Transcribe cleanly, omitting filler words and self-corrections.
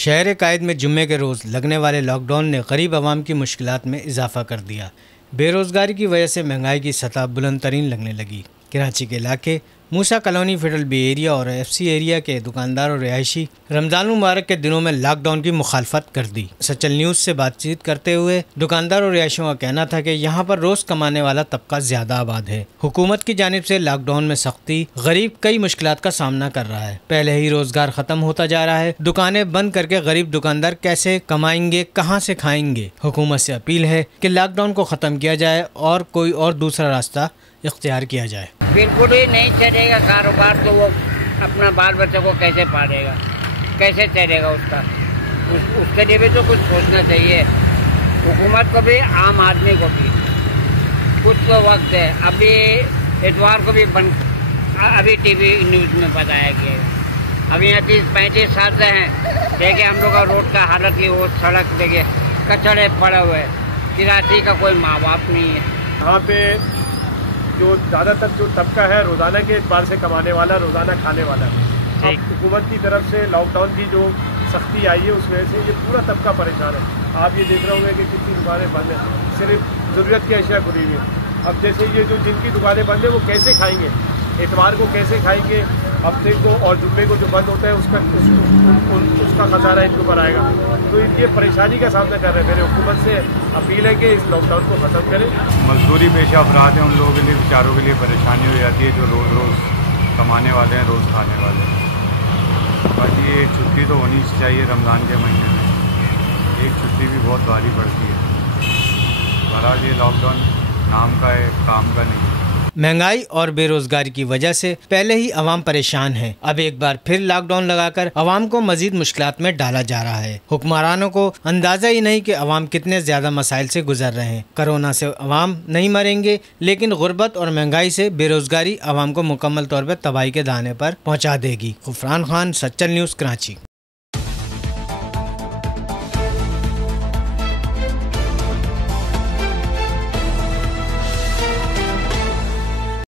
शहर कायद में जुम्मे के रोज़ लगने वाले लॉकडाउन ने गरीब आवाम की मुश्किलात में इजाफा कर दिया। बेरोज़गारी की वजह से महंगाई की सतह बुलंद तरीन लगने लगी। कराची के इलाके मूसा कॉलोनी, फेडरल बे एरिया और FC एरिया के दुकानदार और रिहायशी रमज़ान मुबारक के दिनों में लॉकडाउन की मुखालफत कर दी। सचल न्यूज़ से बातचीत करते हुए दुकानदार और रिहायशियों का कहना था कि यहाँ पर रोज़ कमाने वाला तबका ज़्यादा आबाद है। हुकूमत की जानिब से लॉकडाउन में सख्ती गरीब कई मुश्किलात का सामना कर रहा है। पहले ही रोज़गार ख़त्म होता जा रहा है। दुकानें बंद करके गरीब दुकानदार कैसे कमाएंगे, कहाँ से खाएंगे। हुकूमत से अपील है कि लॉकडाउन को ख़त्म किया जाए और कोई और दूसरा रास्ता इख्तियार किया जाए। बिल्कुल ही नहीं चलेगा कारोबार तो वो अपना बाल बच्चों को कैसे पालेगा, कैसे चलेगा उसके लिए भी तो कुछ सोचना चाहिए। हुकूमत को भी, आम आदमी को भी कुछ तो वक्त है। अभी इतवार को भी अभी TV न्यूज़ में बताया गया। अभी यहाँ 30-35 साल से हैं। देखिए हम लोग का रोड का हालत ही, वो सड़क देखिए कचड़े पड़े हुए, किराची का कोई माँ बाप नहीं है। यहाँ पे जो ज़्यादातर जो तबका है रोज़ाना के एतबार से कमाने वाला, रोज़ाना खाने वाला, अब हुकूमत की तरफ से लॉकडाउन की जो सख्ती आई है उस वजह से ये पूरा तबका परेशान है। आप ये देख रहे होंगे कि कितनी दुकानें बंद हैं, सिर्फ ज़रूरत की अशिया खुली हुई है। अब जैसे ये जो जिनकी दुकानें बंद है वो कैसे खाएंगे, एतवार को कैसे खाएंगे, हफ्ते को और जुम्मे को जो बंद होता है उसका खसारा इनके ऊपर आएगा। तो इनकी परेशानी का सामना कर रहे हैं। मेरे हुकूमत से अपील है कि इस लॉकडाउन को ख़त्म करें। मजदूरी पेशा अफराद हैं, उन लोगों के लिए, बेचारों के लिए परेशानी हो जाती है, जो रोज़ रोज़ कमाने वाले हैं, रोज़ खाने वाले हैं। बाकी एक छुट्टी तो होनी चाहिए रमज़ान के महीने में, एक छुट्टी भी बहुत भारी पड़ती है। बहरहाल ये लॉकडाउन नाम का है, काम का नहीं है। महंगाई और बेरोजगारी की वजह से पहले ही अवाम परेशान है। अब एक बार फिर लॉकडाउन लगाकर अवाम को मजीद मुश्किलात में डाला जा रहा है। हुक्मरानों को अंदाजा ही नहीं कि अवाम कितने ज्यादा मसाइल से गुजर रहे हैं। कोरोना से अवाम नहीं मरेंगे, लेकिन गुर्बत और महंगाई से बेरोजगारी अवाम को मुकम्मल तौर पर तबाही के दाने पर पहुँचा देगी। गुफरान खान, सचल न्यूज़, कराची।